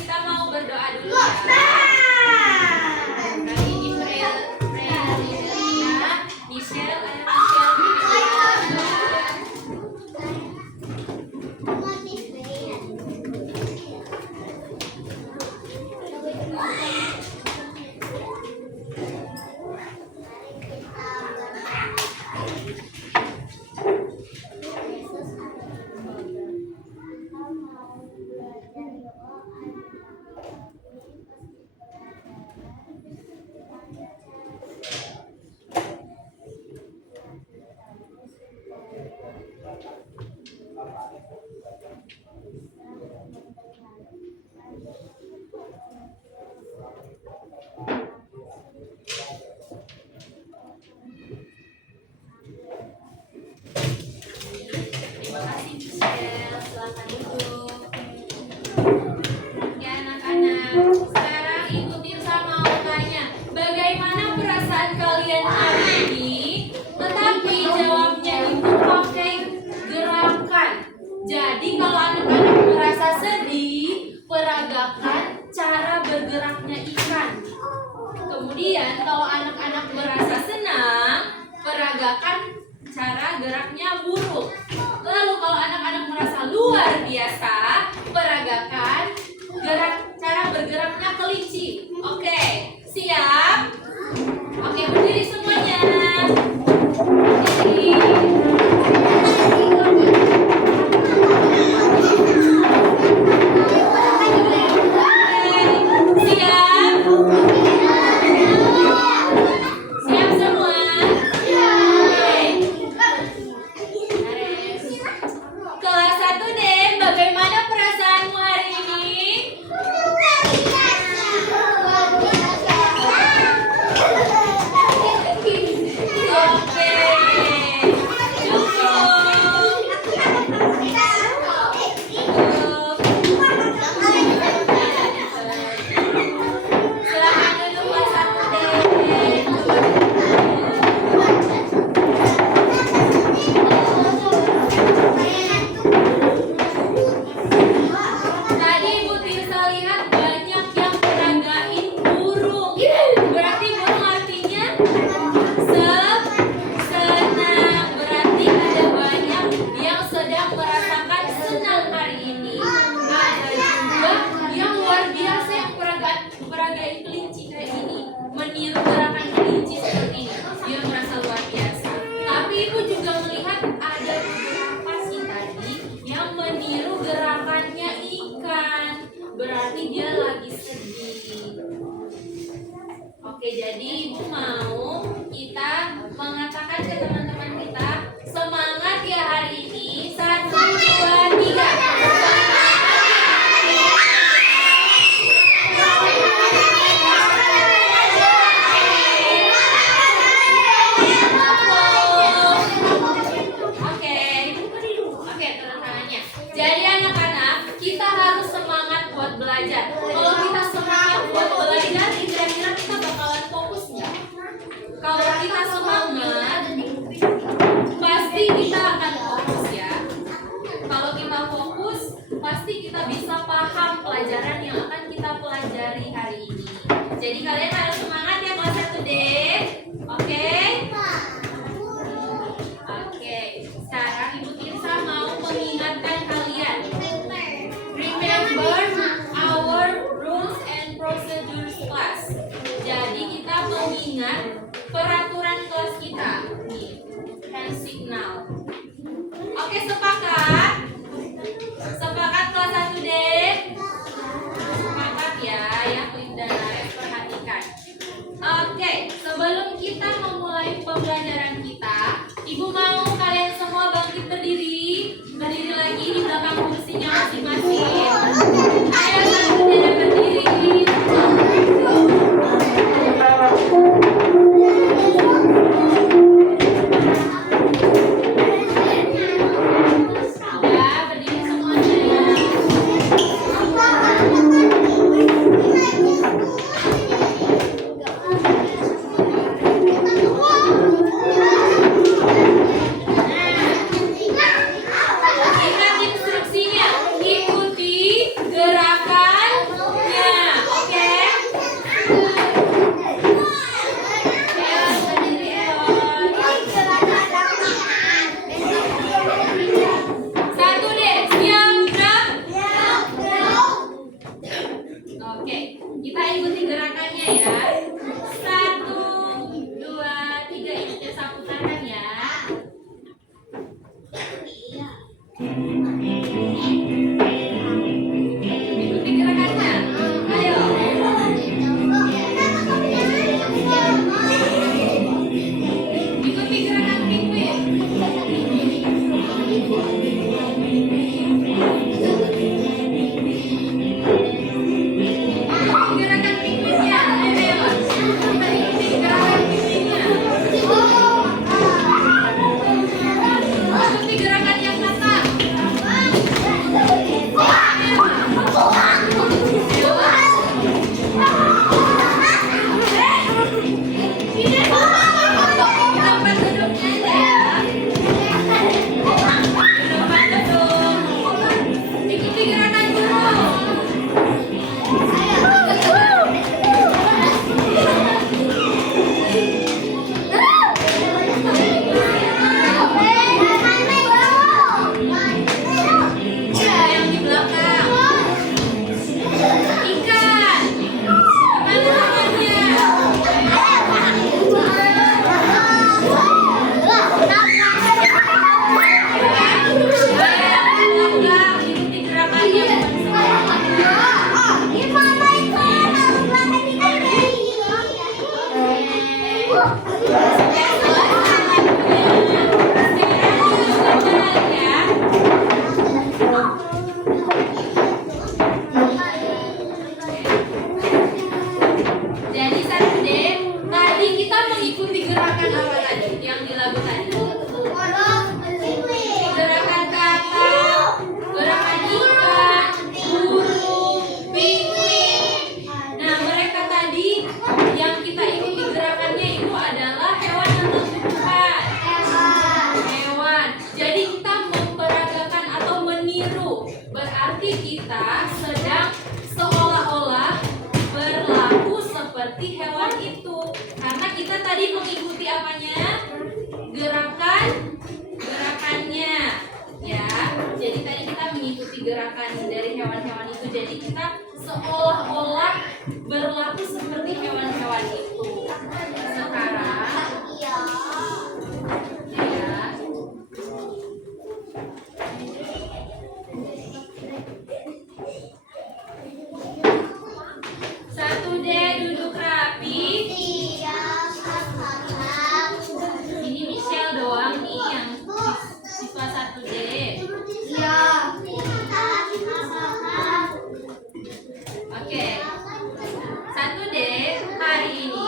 kita mau berdoa dulu ya. Kali ini Michelle, kemudian kalau anak-anak merasa senang, peragakan cara geraknya burung. Lalu kalau anak-anak merasa luar biasa, peragakan cara bergeraknya kelinci. Oke, siap? Oke, berdiri semuanya. Berdiri. Oke, jadi Ibu mau kita mengatakan ke teman-teman kita, semangat ya hari ini. 1, 2, 3. Oke, turun tangannya. Jadi anak-anak, kita harus semangat buat belajar. Kalau kita semangat buat belajar, kira-kira kita bakalan fokus nggak? Kalau kita semangat, pasti kita akan fokus ya. Kalau kita fokus, pasti kita bisa paham pelajaran yang akan kita pelajari hari ini. Jadi kalian harus semangat ya kelas 1D. Oke? Oke. Sekarang Ibu Tirsa mau mengingatkan kalian. Remember our rules and procedures class. Jadi kita mengingat peraturan kelas kita. Nih, hand signal. Oke, sepakat? Sepakat kelas 1D? Sepakat ya, Linda Nares perhatikan. Oke, sebelum kita memulai pembelajaran kita, Ibu mau kalian semua bangkit berdiri. Berdiri lagi di belakang kursinya masing-masing. Ayo semuanya berdiri. Gerakan apa tadi yang di lagu tadi? Gerakan kakak, gerakan ikan, burung, penguin. Nah, mereka tadi yang kita ikuti gerakannya itu adalah hewan atau tumbuhan? Hewan. Jadi kita memperagakan atau meniru. Berarti kita sedang seolah-olah berlaku seperti hewan itu. Karena kita tadi mengikuti apanya? Gerakannya. Ya. Jadi tadi kita mengikuti gerakan dari hewan-hewan itu. Jadi kita seolah-olah berlaku seperti hewan-hewan itu. Sekarang ya. Satu deh, duduk rapi. Ini Michelle doang nih yang siswa 1D. Oke. 1D hari ini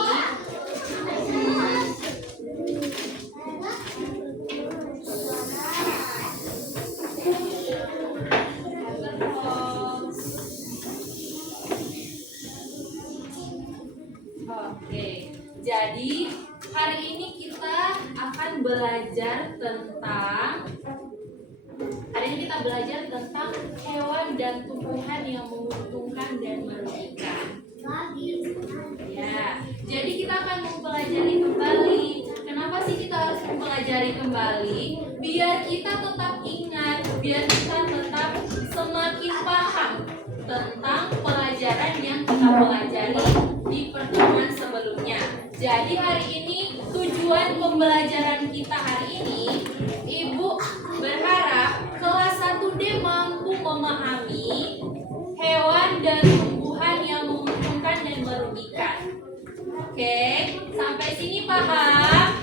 jadi hari ini kita akan belajar tentang hewan dan tumbuhan yang menguntungkan dan merugikan. Ya, jadi kita akan mempelajari kembali. Kenapa sih kita harus mempelajari kembali? Biar kita tetap ingat, biar kita tetap semakin paham tentang pelajaran yang kita pelajari di pertemuan sebelumnya. Jadi hari ini tujuan pembelajaran kita hari ini, Ibu berharap kelas 1D mampu memahami hewan dan tumbuhan yang menguntungkan dan merugikan. Oke, sampai sini paham?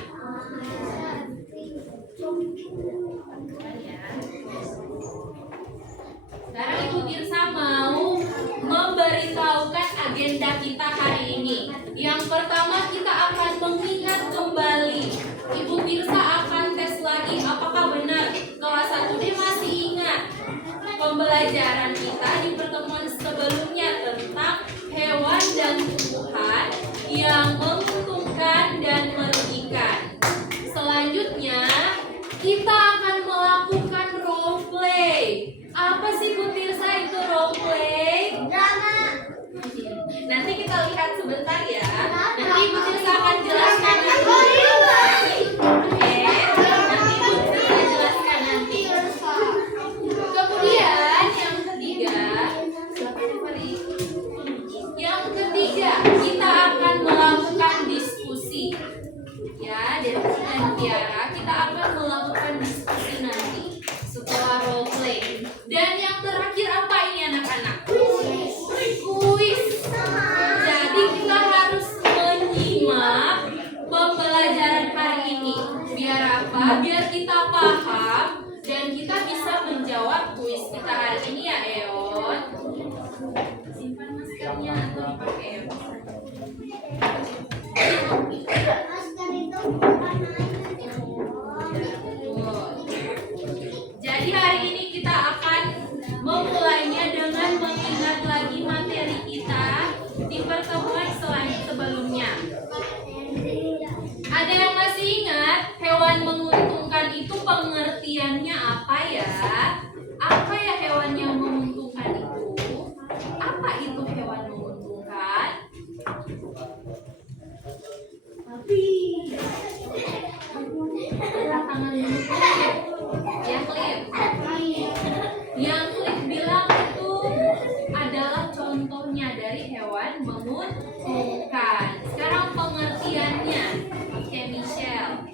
Sekarang Ibu Tirsa mau memberitahukan agenda kita hari ini. Yang pertama kita akan mengingat kembali. Ibu Tirsa akan tes lagi apakah benar kelas 1D masih ingat pembelajaran kita di pertemuan sebelumnya tentang hewan dan tumbuhan yang menguntungkan dan merugikan. Selanjutnya kita akan melakukan role play. Apa sih Bu Tirsa itu role play? Nanti kita lihat sebentar ya. Nanti Ibu Tirsa akan jelaskan nanti. Oke, nanti Ibu Tirsa jelaskan nanti. Kemudian yang ketiga kita akan melakukan diskusi. Ya, dari dan Tiara kita akan melakukan diskusi nanti setelah role play. Dan yang terakhir apa ini anak-anak? Kuis. Jadi kita harus menyimak pembelajaran hari ini. Biar apa? Biar kita paham dan kita bisa menjawab kuis kita hari ini ya, Eon. Simpan maskernya atau dipakai ya? Jadi hari ini kita akan memulainya dengan mengingat lagi materi kita di pertemuan sebelumnya. Ada yang masih ingat hewan menguntungkan itu pengertiannya apa ya? Apa ya hewan yang menguntungkan itu? Apa itu hewan menguntungkan? Tangan yang klip. Yang klip bilang itu adalah contohnya dari hewan menguntungkan. Sekarang pengertiannya. Oke, Michelle.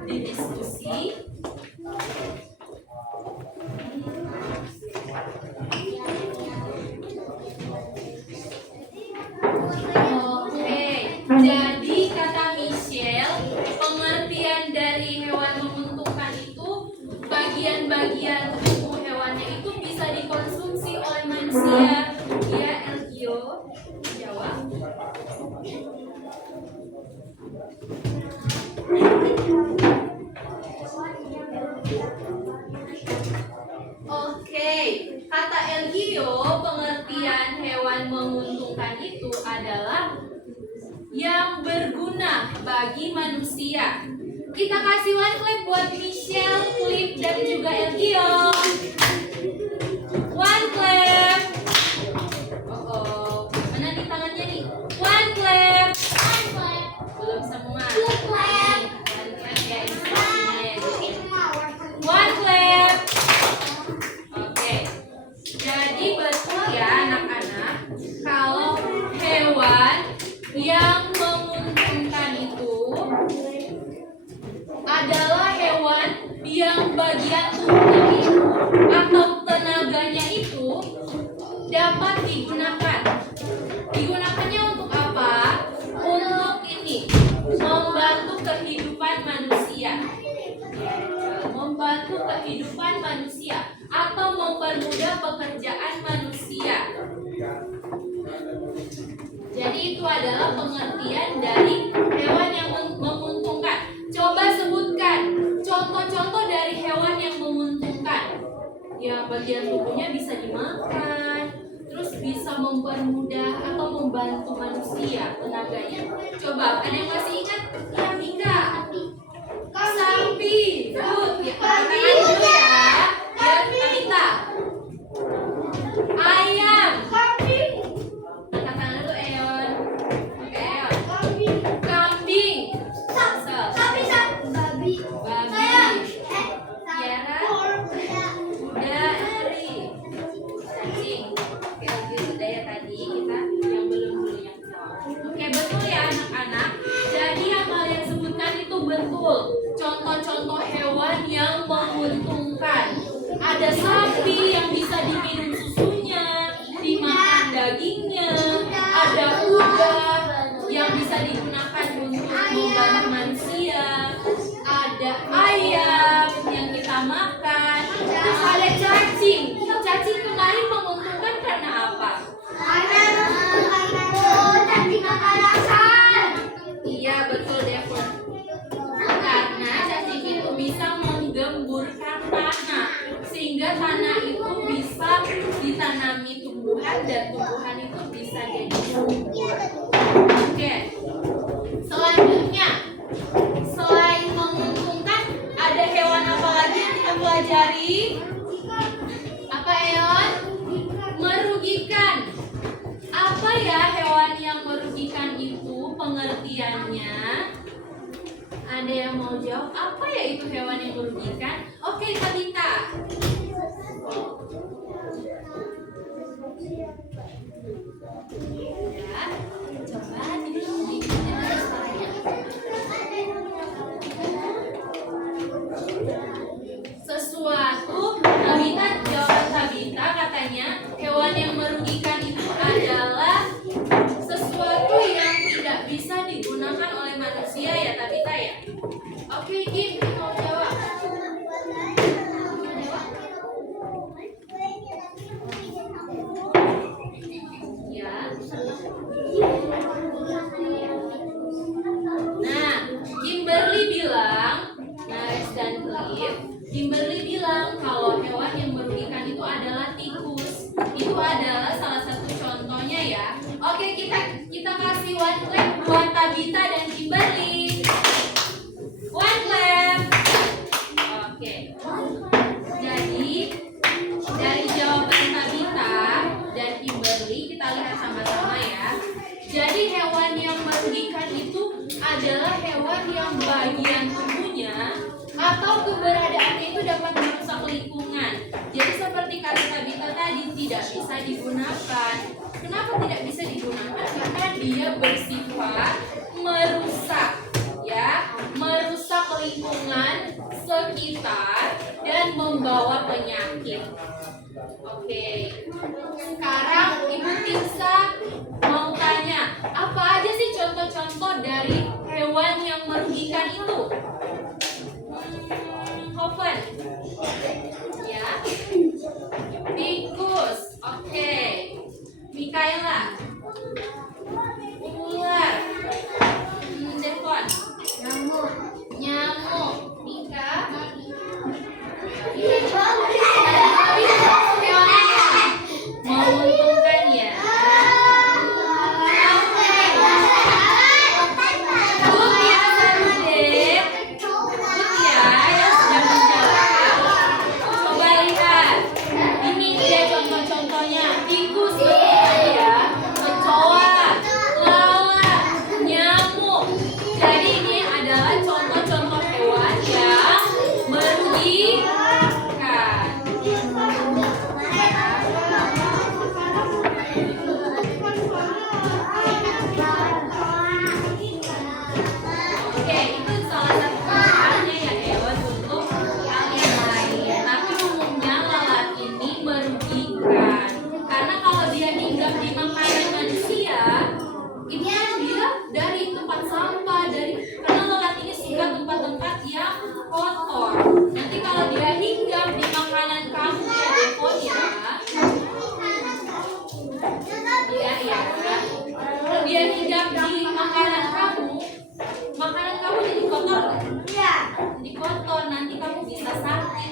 Di diskusi jadi kata Michelle, pengertian dari hewan menguntungkan itu bagian-bagian tubuh hewannya itu bisa dikonsumsi oleh manusia? Ya, Elgio, jawab. Oke, kata Elgio, pengertian hewan menguntungkan itu adalah yang berguna bagi manusia. Kita kasih one clap buat Michelle, Clip, dan juga Elgio. One clap. Oh, mana nih tangannya nih? One clap. One clap. Belum semua. Two clap. One clap ya, instruksinya ya. One clap. Oke. Jadi betul ya anak-anak, kalau hewan yang menguntungkan itu adalah hewan yang bagian tubuhnya itu atau tenaganya itu dapat digunakan. Digunakannya untuk apa? Untuk ini, membantu kehidupan manusia. Membantu kehidupan manusia atau mempermudah pekerjaan manusia. Jadi itu adalah pengertian dari hewan yang menguntungkan. Coba sebutkan contoh-contoh dari hewan yang menguntungkan. Ya, bagian tubuhnya bisa dimakan, terus bisa mempermudah atau membantu manusia tenaganya. Coba, ada yang masih ingat? Ya, Mika. Sapi. Good. Ya, tangan dulu ya. Ya, Mika. Ayam. Angkat tangan dulu, Eon. Oke, Eon. Kambing. Babi. Tiara. Kuda, Eri. Cacing. Oke, sudah ya tadi kita yang belum yang jawab. Oke, betul ya anak-anak. Jadi yang kalian sebutkan itu betul. Contoh-contoh hewan yang menguntungkan. Ada sapi yang bisa diminum susunya, dimakan dagingnya. Ada kuda yang bisa digunakan untuk membantu manusia. Ada ayam yang kita makan. Terus ada cacing. Cacing kemarin menguntungkan karena apa? Iya, betul Devon. Karena cacing itu bisa menggemburkan tanah, sehingga tanah itu bisa ditanami tumbuhan dan tumbuhan itu bisa jadi subur. Oke. Selanjutnya, selain menguntungkan, ada hewan apa lagi yang kita pelajari? Apa, Eon? Merugikan. Apa ya hewan yang merugikan itu pengertiannya? Ada yang mau jawab? Apa ya itu hewan yang merugikan? Oke, Tabita. Ya, coba didengar suaranya. Sesuatu, Tabita, jawaban Tabita katanya hewan yang merugikan itu adalah sesuatu yang tidak bisa digunakan oleh manusia ya Tabita ya. Oke, Kim, mau jawab? Ya. Nah, Kimberly bilang, Nares dan Cliff, Kimberly bilang kalau hewan yang merugikan itu adalah tikus. Itu adalah salah satu contohnya ya. Oke, kita kasih one clap buat Tabita dan Kimberly. One clap. Oke. Jadi dari jawaban Tabita dan Kimberly kita lihat sama-sama ya. Jadi hewan yang merugikan itu adalah hewan yang bagian tubuhnya atau keberadaannya itu dapat merusak lingkungan. Jadi seperti kata Tabita tadi, tidak bisa digunakan. Kenapa tidak bisa digunakan? Karena dia bersifat merusak, ya, merusak lingkungan sekitar dan membawa penyakit. Oke, sekarang Ibu Tirsa mau tanya, apa aja sih contoh-contoh dari hewan yang merugikan itu? Hoven, ya, Yupi,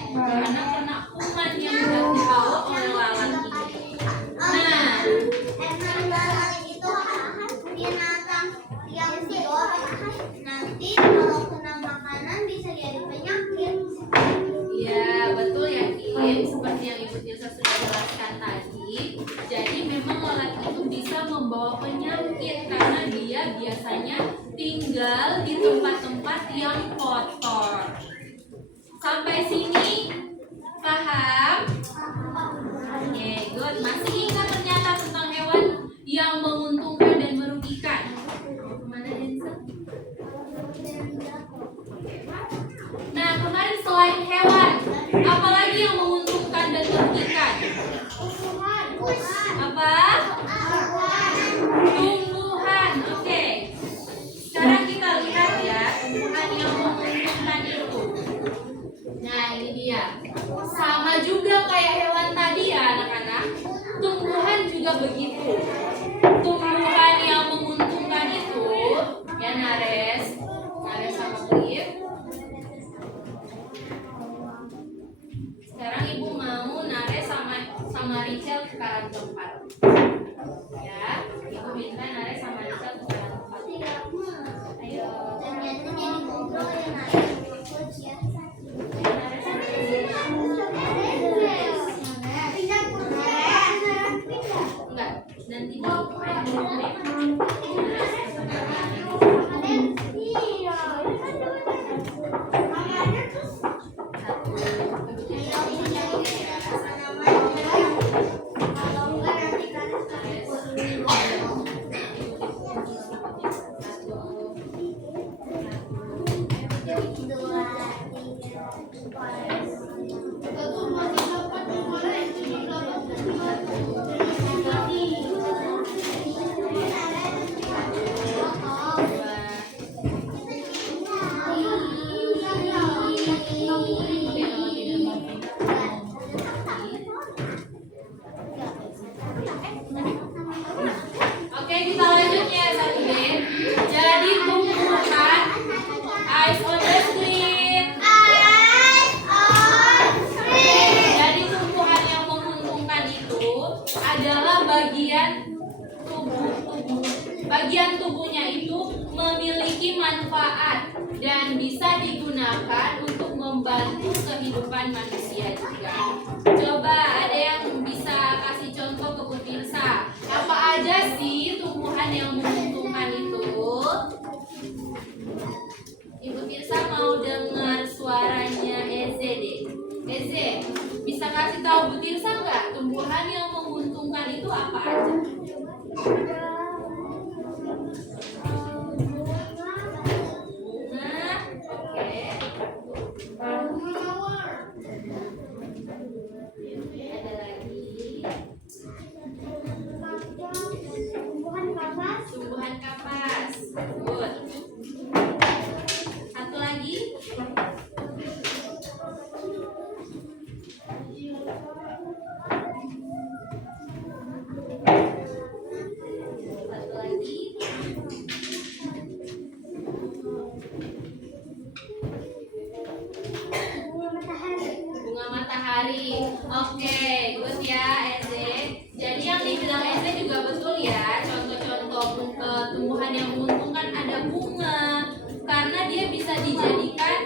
karena kena kuman yang dibawa oleh lalat ini. Nah, nanti kalau kena makanan bisa jadi penyakit. ya betul ya Kim, seperti yang Ibu Tirsa sudah jelaskan tadi. Jadi memang lalat itu bisa membawa penyakit karena dia biasanya tinggal di tempat-tempat yang kotor. Sampai sini paham? Oke, good. Masih ingat ternyata tentang hewan yang menguntungkan dan merugikan? Kemana Denzel? Nah, kemarin selain hewan, apalagi yang menguntungkan dan merugikan? Apa? Tumbuhan. Oke. Sekarang kita lihat ya, tumbuhan yang menguntungkan itu. Nah, ini dia. Sama juga kayak hewan tadi ya, anak-anak. Tumbuhan juga begitu. Tumbuhan yang menguntungkan itu, ya Nares sama Cliff. Sekarang Ibu mau Nares sama Richel ke sekarang tempat. Ya, Ibu minta Nares sama Richel ke sekarang tempat. Ayo. Ternyata jadi ngobrol ya Nares. Nares sama Richel. Enggak, nanti di main dulu deh. Nares sama Oke, kita lanjut ya 1B. Jadi tumbuhan eyes on the screen. Jadi tumbuhan yang menguntungkan itu adalah bagian tubuhnya itu memiliki manfaat dan bisa digunakan untuk membantu kehidupan manusia juga. Coba ada yang bisa kasih contoh ke Bu Tirsa. Apa aja sih tumbuhan yang menguntungkan itu? Ibu Tirsa mau dengar suaranya Eze deh. Eze, bisa kasih tahu Bu Tirsa nggak tumbuhan yang menguntungkan itu apa aja? Bunga, oke. Ada lagi. Tumbuhan kapas. Good. Satu lagi. Satu lagi. Bunga matahari. Oke, good ya Eze. Jadi yang dibilang Eze juga betul ya. Contoh-contoh tumbuhan yang menguntungkan ada bunga karena dia bisa dijadikan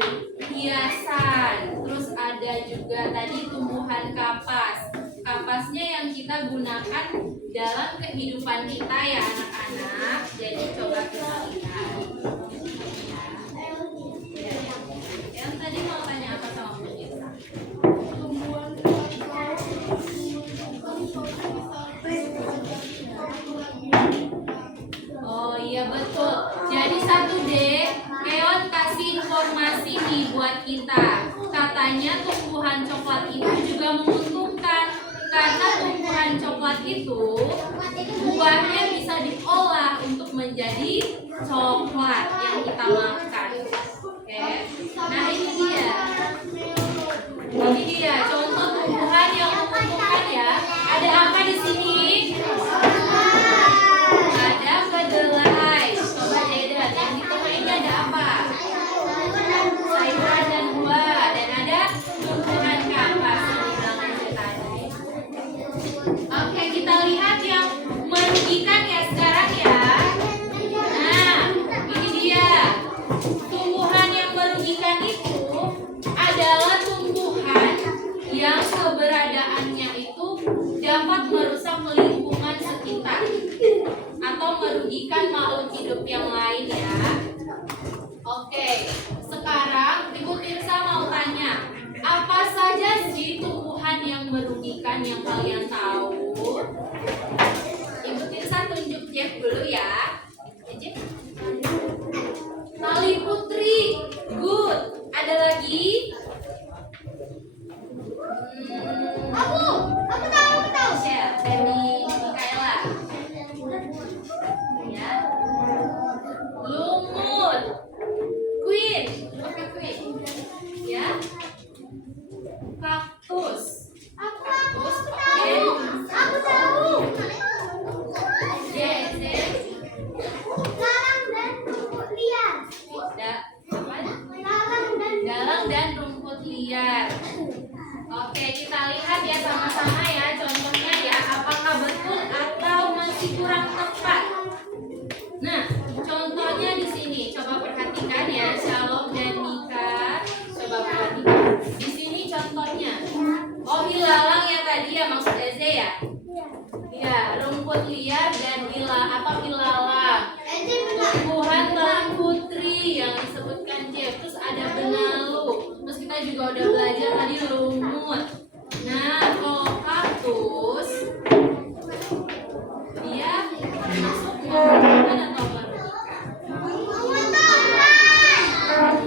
hiasan. Terus ada juga tadi tumbuhan kapas. Kapasnya yang kita gunakan dalam kehidupan kita ya anak-anak. Jadi coba kita lihat. Yang tadi mau tanya apa sama Bu Tirsa? Oh iya betul. Jadi 1D, Keon kasih informasi nih buat kita. Katanya tumbuhan coklat itu juga menguntungkan karena tumbuhan coklat itu buahnya bisa diolah untuk menjadi coklat yang kita makan. Oke. Nah ini dia. Ini dia contoh tumbuhan yang menguntungkan ya. Ada apa di sini? Ada kedelai. Coba lihat yang di tengah ini ada apa? Sayuran dan buah. Dan ada tumbuhan hidup yang lain ya. Oke, sekarang Ibu Tirsa mau tanya, apa saja sih tumbuhan yang merugikan yang kalian tahu? Ibu Tirsa tunjuk Jeff dulu ya. Jeff. Tali putri, good. Ada lagi? Aku tahu. Share dari Mikaela. Ya. Lumut. Queen. Oke, Queen. Ya. Kaktus. Kaktus. Oke. Aku tahu. Yes. Lalang dan rumput liar. Apa? Lalang dan Dalang dan rumput liar. Oke, kita lihat ya sama-sama ya contohnya ya, apakah betul atau masih kurang tepat. Nah, contohnya di sini coba perhatikan ya, Shalom dan Mika. Coba perhatikan. Di sini contohnya. Oh, ilalang yang tadi ya maksud Eze ya? Ya, rumput liar dan ilalang. Tumbuhan talang putri yang disebutkan Jeff. Terus ada benalu. Terus kita juga udah belajar tadi lumut. Nah, kalau kaktus dia masuk merugikan atau merugikan?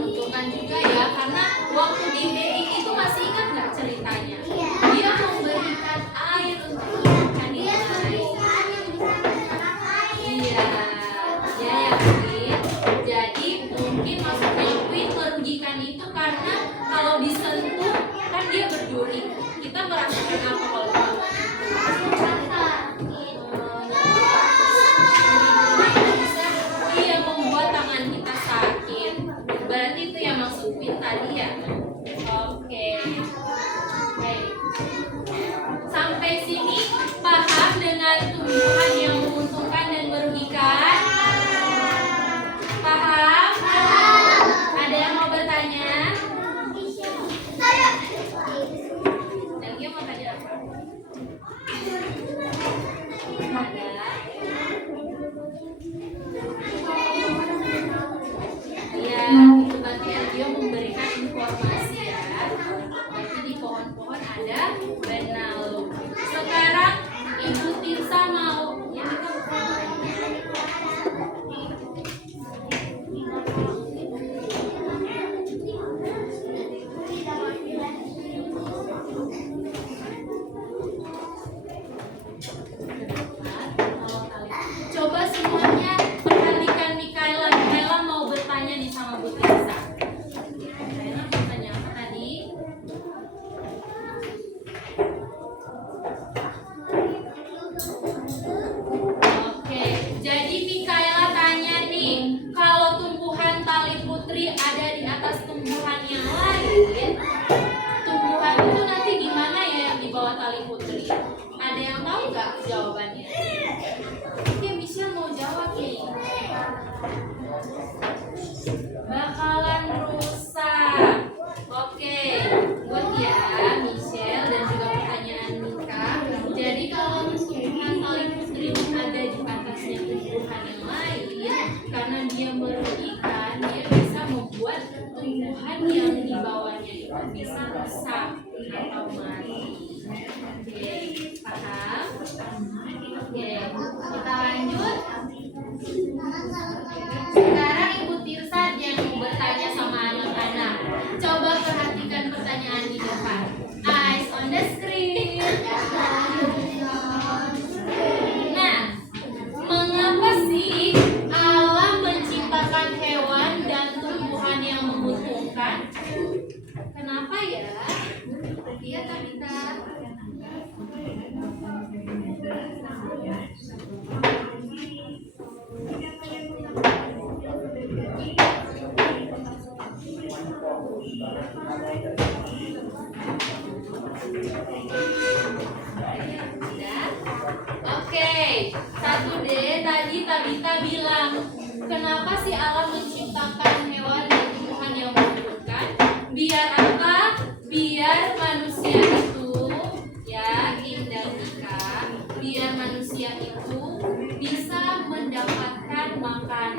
Bukan juga ya, karena waktu di BI itu masih ingat nggak ceritanya? Dia memberikan air untuk ikan yang lain. Iya, ya Queen. Jadi mungkin maksudnya Queen merugikan itu karena kalau disentuh kan dia berduri. Kita merasakan apa kalau iya membuat tangan kita sakit. Berarti itu yang maksud Queen tadi ya. Oke. Baik. Sampai sini paham dengan tumbuhan yang menguntungkan dan merugikan? Paham? Ada yang mau bertanya? Dan dia mau tanya apa? Ada? Iya, itu berarti Elvio memberikan informasi ya. Berarti di pohon-pohon ada benalu. Sekarang Ibu Tirsa mau ya. Coba semuanya perhatikan Mikaela. Mikaela mau bertanya nih sama Bu Tirsa. Mikaela bertanya apa tadi? Oke, jadi Mikaela tanya nih, kalau tumbuhan tali putri ada di atas tumbuhan yang lain, tumbuhan itu nanti gimana ya yang di bawah tali putri? Ada yang tahu nggak jawabannya? Oke, Michelle mau jawab nih. Bakalan rusak. Oke, buat ya Michelle dan juga pertanyaan Mika. Jadi kalau tumbuhan tali putri ada di atasnya tumbuhan yang lain, karena dia merugikan, dia bisa membuat tumbuhan yang di bawahnya itu bisa rusak atau mati. Oke, paham? Oke, kita lanjut. Sekarang Ibu Tirsa yang mau bertanya sama anak-anak. Coba perhatikan pertanyaan di depan. Eyes on the screen. Nah, mengapa sih Allah menciptakan hewan dan tumbuhan yang menguntungkan? Kenapa ya? Iya, Tabita. Oke, 1D tadi Tabita bilang, kenapa sih Allah menciptakan hewan dan tumbuhan yang menguntungkan? Biar apa? Biar manusia itu, ya Kim dan Mika, biar manusia itu bisa mendapatkan makanan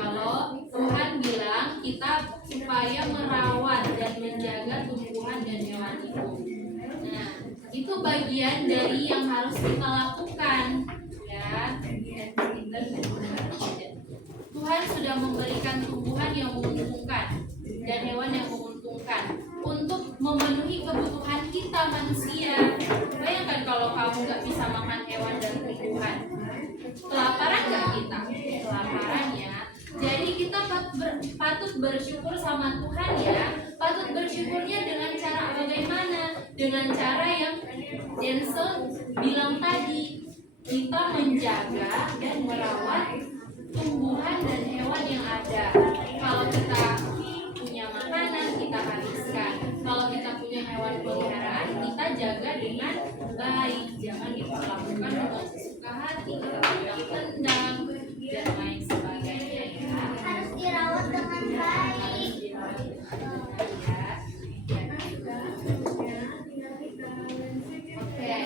Kalau Tuhan bilang kita supaya merawat dan menjaga tumbuhan dan hewan itu. Nah, itu bagian dari yang harus kita lakukan, ya. Tuhan sudah memberikan tumbuhan yang menguntungkan dan hewan yang menguntungkan untuk memenuhi kebutuhan kita manusia. Bayangkan kalau kamu nggak bisa makan hewan dan tumbuhan, kelaparan nggak kita? Kelaparan ya. Jadi kita patut bersyukur sama Tuhan ya. Patut bersyukurnya dengan cara bagaimana? Dengan cara yang Denzel bilang tadi, kita menjaga dan merawat tumbuhan dan hewan yang ada. Kalau kita punya makanan, kita habiskan. Kalau kita punya hewan peliharaan, kita jaga dengan baik. Jangan kita lakukan dengan sesuka hati, kita tendang dan lain sebagainya ya. Harus dirawat dengan baik. Oke,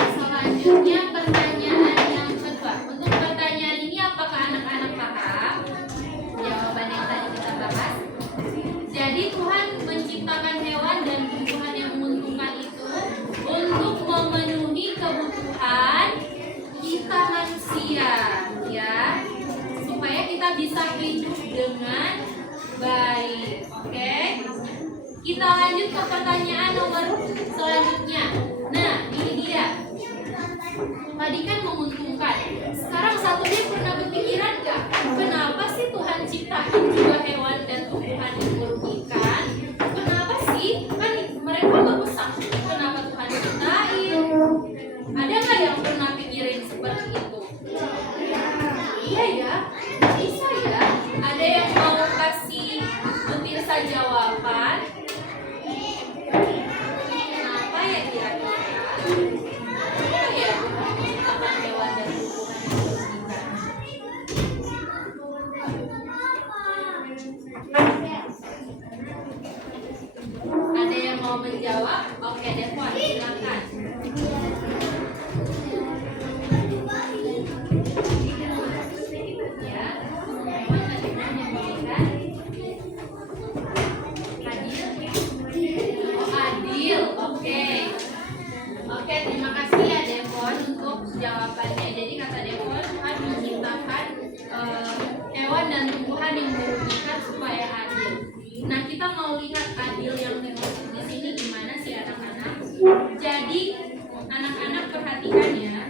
selanjutnya pertanyaan yang kedua. Untuk pertanyaan ini apakah anak-anak paham jawaban yang tadi kita bahas? Jadi Tuhan menciptakan hewan dan tumbuhan yang menguntungkan itu untuk memenuhi kebutuhan kita manusia, ya, supaya kita bisa hidup dengan baik. Oke, kita lanjut ke pertanyaan nomor selanjutnya. Nah, ini dia. Tadi kan menguntungkan. Sekarang satunya pernah berpikiran nggak? Kenapa sih Tuhan ciptain juga hewan dan tumbuhan yang merugikan? Kenapa sih? Kan mereka bagusan. Kenapa Tuhan ciptain? Ada nggak yang pernah pikirin seperti itu? Iya ya, bisa ya. Ada yang mau kasih pemirsa jawaban? Kenapa ya kira-kira? Kenapa ya Tuhan menciptakan hewan dan tumbuhan yang merugikan? Ada yang mau menjawab? Oke, Devon, silakan. Ya, hewan dan tumbuhan yang merugikan. Adil? Oh, adil. Oke. Oke, terima kasih ya Devon untuk jawabannya. Jadi kata Devon, Tuhan menciptakan hewan dan tumbuhan yang merugikan supaya adil. Nah, kita mau lihat adil yang dimaksud di sini gimana sih anak-anak? Jadi anak-anak perhatikan ya.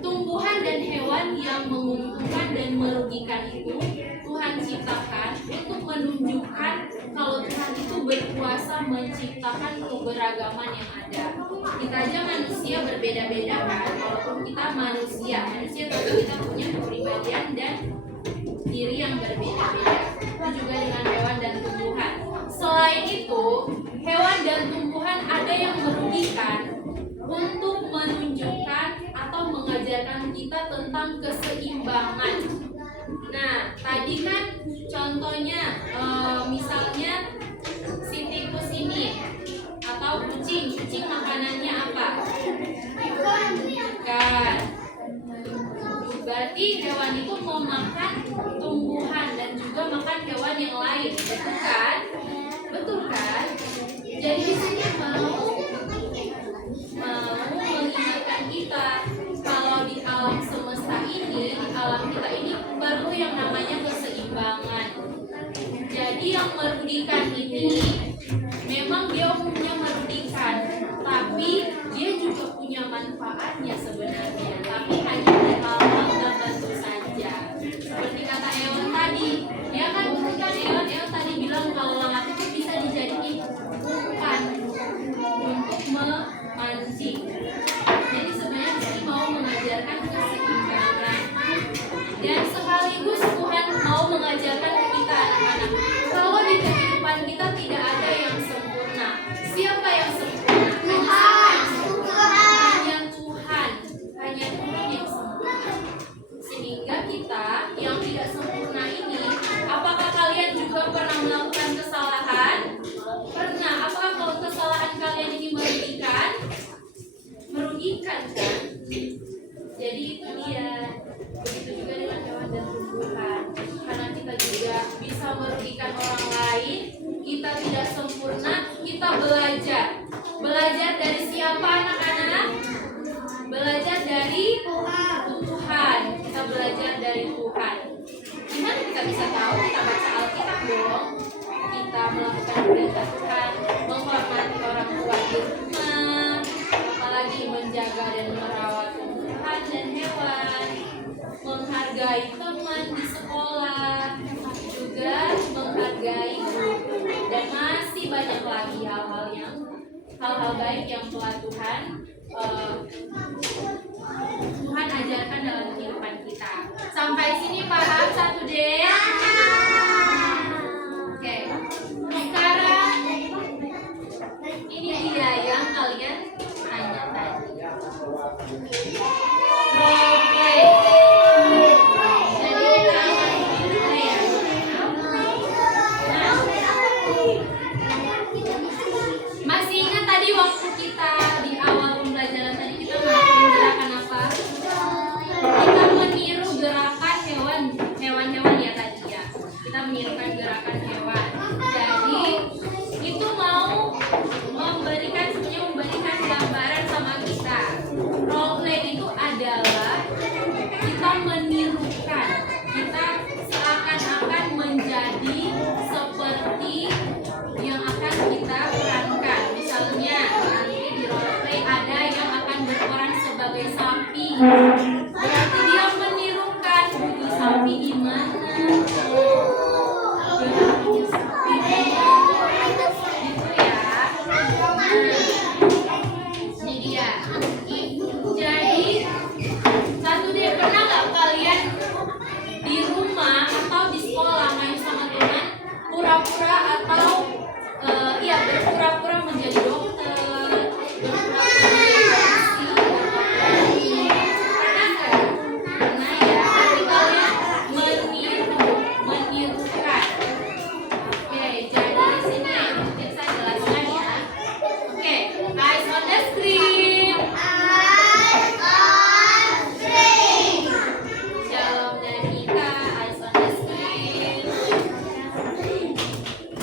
Tumbuhan dan hewan yang menguntungkan dan merugikan itu Tuhan ciptakan untuk menunjukkan kalau Tuhan itu berkuasa menciptakan keberagaman yang ada. Kita aja manusia berbeda-beda kan, walaupun kita manusia tapi kita punya kepribadian dan diri yang berbeda-beda. Itu juga dengan hewan dan tumbuhan. Selain itu, hewan dan tumbuhan ada yang merugikan untuk menunjukkan atau mengajarkan kita tentang keseimbangan. Nah, tadi kan contohnya misalnya si tikus ini atau kucing makanannya apa? Ikan. Berarti hewan itu mau makan tumbuhan dan juga makan hewan yang lain, betul kan? Betul kan? Jadi di sini mau mengingatkan kita kalau di alam semesta ini, di alam kita ini perlu yang namanya keseimbangan. Jadi yang merugikan ini memang dia umumnya merugikan, tapi dia juga punya manfaatnya sebenarnya, tapi hanya di hal-hal tertentu saja. Seperti kata Eon tadi, ya kan betul kan Eon tadi bilang kalau lalat itu bisa dijadikan umpan untuk memancing. Jadi sebenarnya sih mau mengajarkan keseimbangan dan sekaligus Tuhan mau mengajarkan kita anak-anak kalau di kehidupan kita tidak ada yang sempurna. Siapa yang sempurna? Hanya Tuhan yang sempurna. Sehingga kita yang tidak sempurna ini, apakah kalian juga pernah melakukan kesalahan? Pernah. Apakah kalau kesalahan kalian ini merugikan? Merugikan kan? Jadi itu dia. Begitu juga dengan hewan dan tumbuhan. menjalankan perintah Tuhan, menghormati orang tua di rumah, apalagi menjaga dan merawat tumbuhan dan hewan, menghargai teman di sekolah, juga menghargai guru, dan masih banyak lagi hal-hal baik yang telah Tuhan ajarkan dalam kehidupan kita. Sampai sini paham satu deh? Oke. Sekarang ini dia yang kalian tanya tadi. Role play. Jadi kita akan role play ya. Nah, masih ingat tadi waktu kita di awal pembelajaran tadi kita ngelakuin gerakan apa? Kita meniru gerakan hewan-hewan ya tadi ya. Kita menirukan gerakan hewan. Jadi itu mau memberikan gambaran sama kita. Role play itu adalah kita menirukan. Kita seakan-akan menjadi seperti yang akan kita perankan. Misalnya nanti di role play ada yang akan berperan sebagai sapi. Berarti dia menirukan bunyi sapi gimana. Bunyi sapi gimana. Gitu ya. Ini dia. Jadi satu deh, pernah nggak kalian di rumah atau di sekolah main sama teman pura-pura atau berpura-pura menjadi dokter, berpura-pura menjadi polisi, pernah nggak? Pernah ya. Tapi kalian menirukan. Oke, jadi di sini mungkin saya jelaskan ya. Oke, eyes on the screen. Shalom dari kita, eyes on the screen.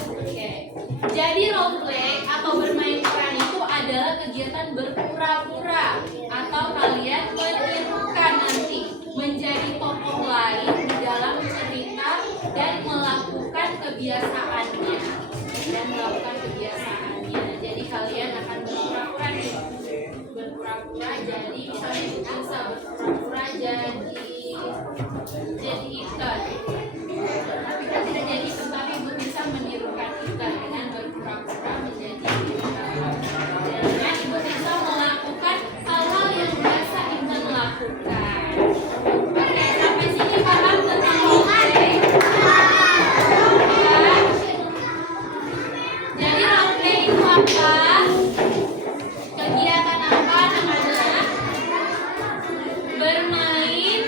Oke, jadi role play atau bermain peran itu adalah kegiatan berpura-pura atau kalian menirukan nanti menjadi tokoh lain di dalam cerita dan melakukan kebiasaannya. Jadi kalian akan berpura-pura nih, berpura-pura jadi misalnya bisa berpura-pura jadi ikan. Tapi kita tidak jadi ikan, tapi bisa menirukan ikan dengan berpura-pura menjadi ikan. Dan ibu bisa melakukan hal-hal yang biasa Intan lakukan. Oke, sampai sini paham tentang role play? Ya. Jadi role play itu apa? Kegiatan apa namanya? Bermain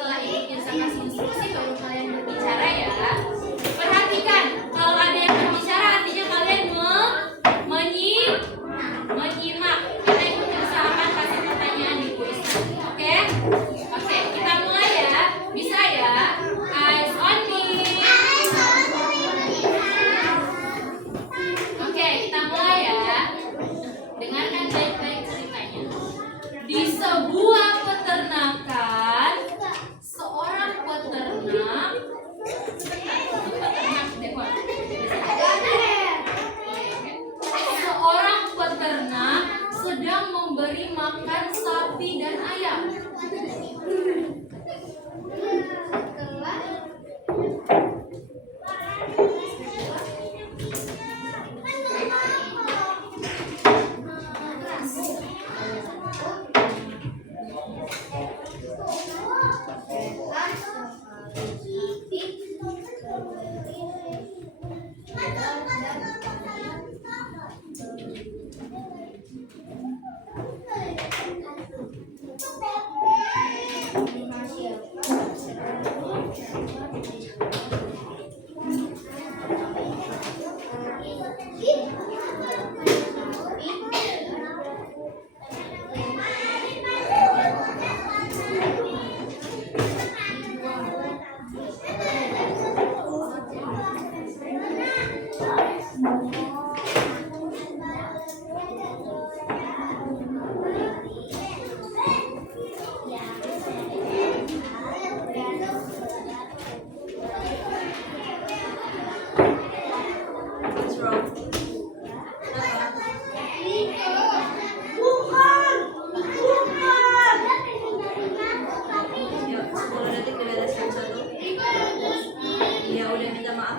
setelah ini Mirsa kasih instruksi baru kalian berbicara ya. Perhatikan, kalau ada yang berbicara artinya kalian menyimak. Kita ikut Mirsa akan kasih pertanyaan di kuis nanti. Oke? Oke, kita mulai ya. Bisa ya? Eyes on me. Oke, kita mulai ya. Dengarkan baik-baik ceritanya. Di sebuah peternakan, seorang peternak sedang memberi makan sapi dan ayam.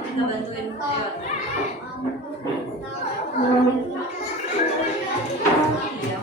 Kita bantuin. Ayo. Iya,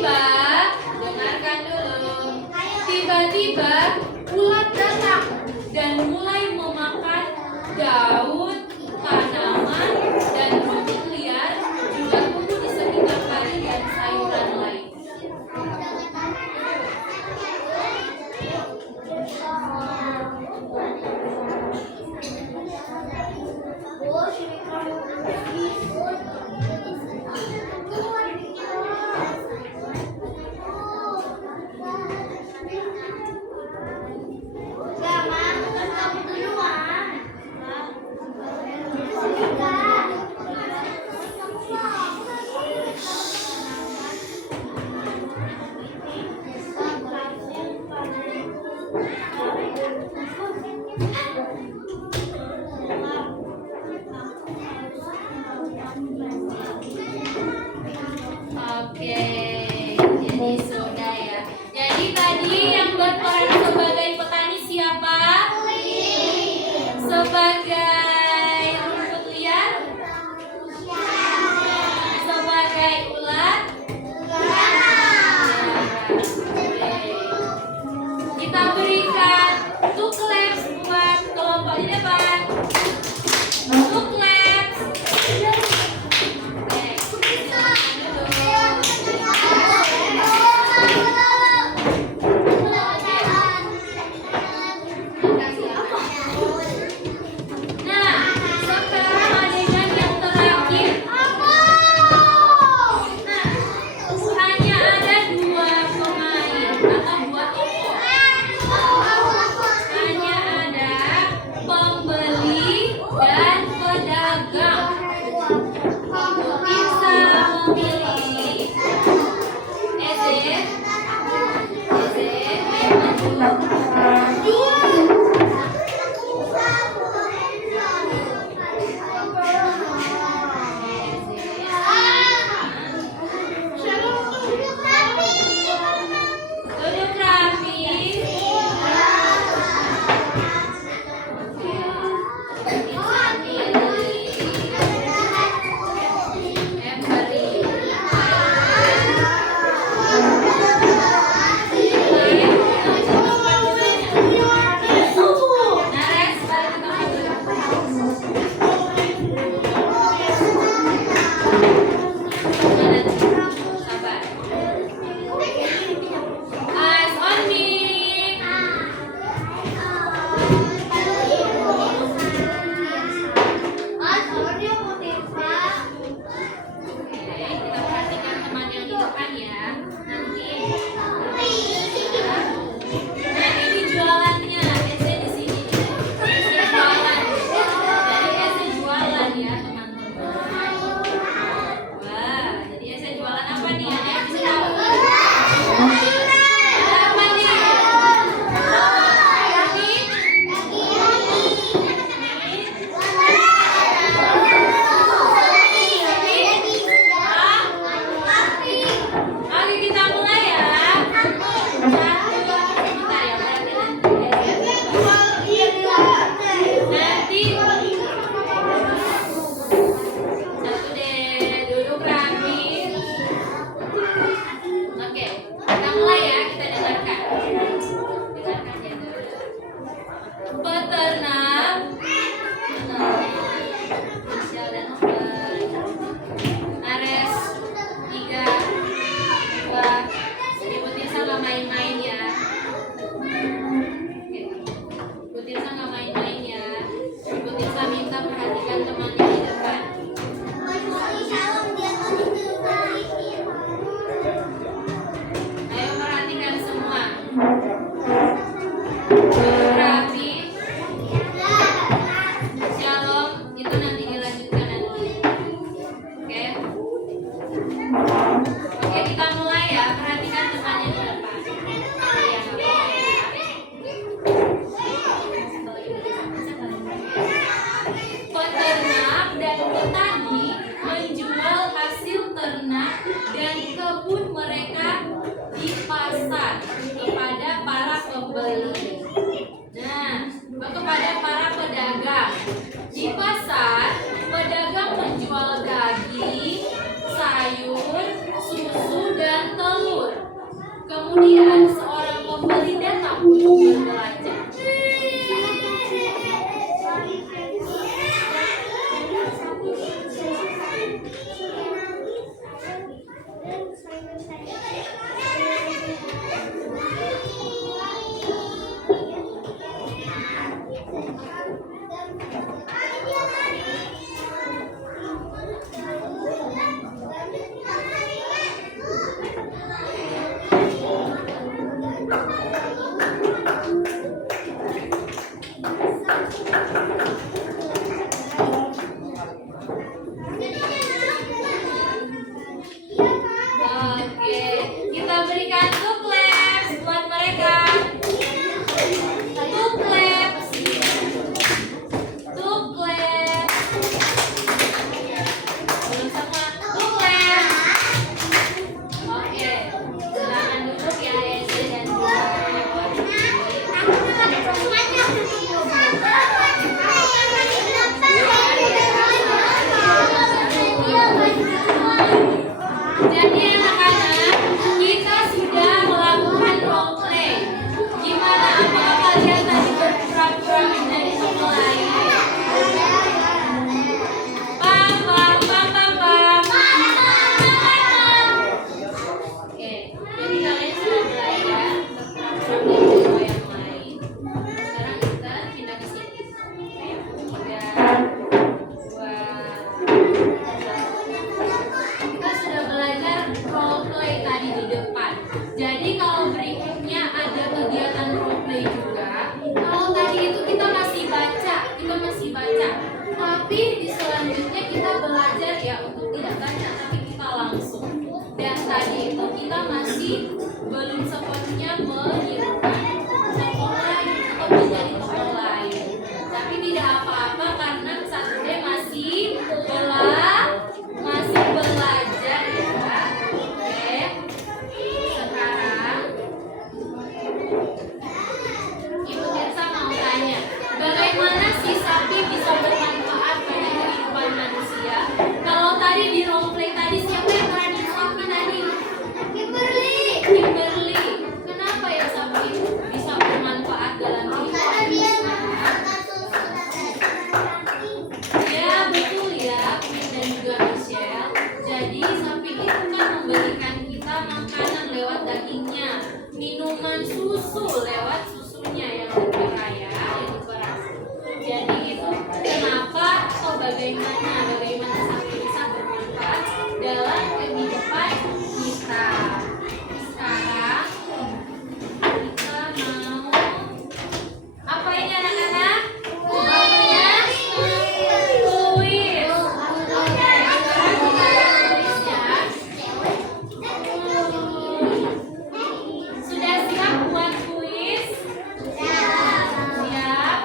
Tiba-tiba, dengarkan dulu. Tiba-tiba ulat datang dan mulai memakan daun, tanaman, dan rumput liar, juga tumbuh di sekitar padi dan sayuran lain. Oke, jadi sudah ya. Jadi tadi yang berperan sebagai petani siapa? Sebagai rumput liar? Sebagai ulat? Kita berikan two claps buat kelompok di depan. Two claps. Oke, silakan dulu. Nah, sekarang adegan yang terakhir. Nah, hanya ada dua pemain atau dua tokoh. Hanya ada pembeli dan pedagang. Ibu bisa memilih. Eze, ayo maju. Duduk rapi. Eyes on me. Oke, kita perhatikan teman yang di depan ya. Nanti. Nah, ini jualannya. Eze di sini. Eze jualan. Jadi Eze jualan ya, teman-teman. Wah, jadi Eze jualan apa nih? Ada yang bisa tahu? Ada apa nih? Oke, kita mulai ya. Sebentar ya, nanti. Satu deh, duduk rapi. Oke, kita mulai ya, kita dengarkan. Dengarkan ya dulu. Peternak. Michelle dan Obar. Ares. 3, 2. Ibu Tirsa nggak main-main ya. Oke. Ibu Tirsa nggak main-main ya. Ibu Tirsa minta perhatikan temannya di depan. Ayo perhatikan semua. Duduk rapi. Kemudian seorang pembeli datang untuk berbelanja. Oke, kita berikan two claps buat mereka. Two claps. Two claps. Belum sama. Two claps. Oke, silakan duduk ya Eze dan Jadi anak-anak, kita sudah melakukan role play. Gimana? Apakah kalian tadi berpura-pura menjadi tokoh lain? Pam, pam, pam, pam, pam. Oke, jadi kalian sudah belajar berpura-pura menjadi tokoh yang lain. Sekarang kita pindah ke sini. Oke, 3, 2, 1. Kita sudah belajar role play tadi di depan. Jadi kalau berikutnya ada kegiatan role play juga. Kalau tadi itu kita masih baca. Tapi di selanjutnya kita belajar ya untuk tidak baca tapi kita langsung. Dan tadi itu kita masih belum sepenuhnya menirukan tokoh lain atau menjadi tokoh lain. Tapi tidak apa-apa karena Saturday masih belajar ya. Oke. Sekarang Ibu Tirsa mau tanya, bagaimana si sapi bisa bermanfaat bagi kehidupan manusia? Kalau tadi di role play tadi siapa yang meranin sapi tadi? Kimberly. Kenapa ya sapi bisa bermanfaat dalam kehidupan manusia? Ya betul ya, Queen dan juga Michelle. Jadi sapi itu kan memberikan kita makanan lewat dagingnya, minuman susu lewat susunya yang beraya, yang beras. Jadi itu kenapa atau bagaimana sapi bisa bermanfaat dalam kehidupan kita. Sekarang kita mau apa ini anak-anak? Namanya kuis. Oke, sekarang kita kuis ya. Sudah siap buat kuis? Siap.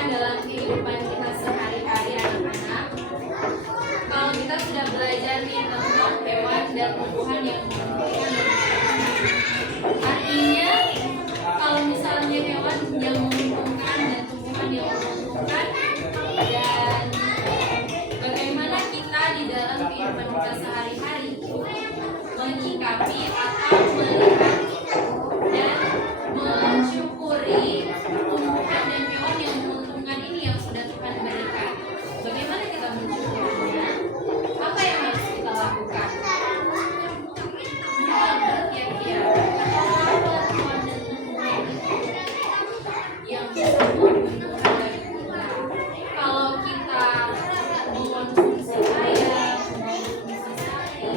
lakukan dalam kehidupan kita sehari-hari anak-anak? Kalau kita sudah belajar nih tentang hewan dan tumbuhan yang menguntungkan, artinya kalau misalnya hewan yang menguntungkan dan tumbuhan yang menguntungkan, dan bagaimana kita di dalam kehidupan kita sehari-hari menyikapi atau melihat dan mensyukuri tumbuhan dan hewan yang menguntungkan ini yang sudah Tuhan berikan. Bagaimana kita mensyukurinya? Apa yang harus kita lakukan? Kira-kira apa hewan dan tumbuhan yang bisa menguntungkan bagi kita? Kalau kita mengonsumsi ayam, mengonsumsi sapi,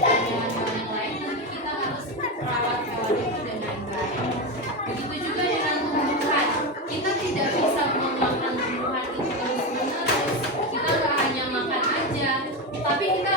dan hewan-hewan yang lain, tentu kita harus merawat hewan itu dengan baik. Begitu juga dengan tumbuhan, kita tidak bisa memakan tumbuhan itu terus-menerus. Kita nggak hanya makan aja, tapi kita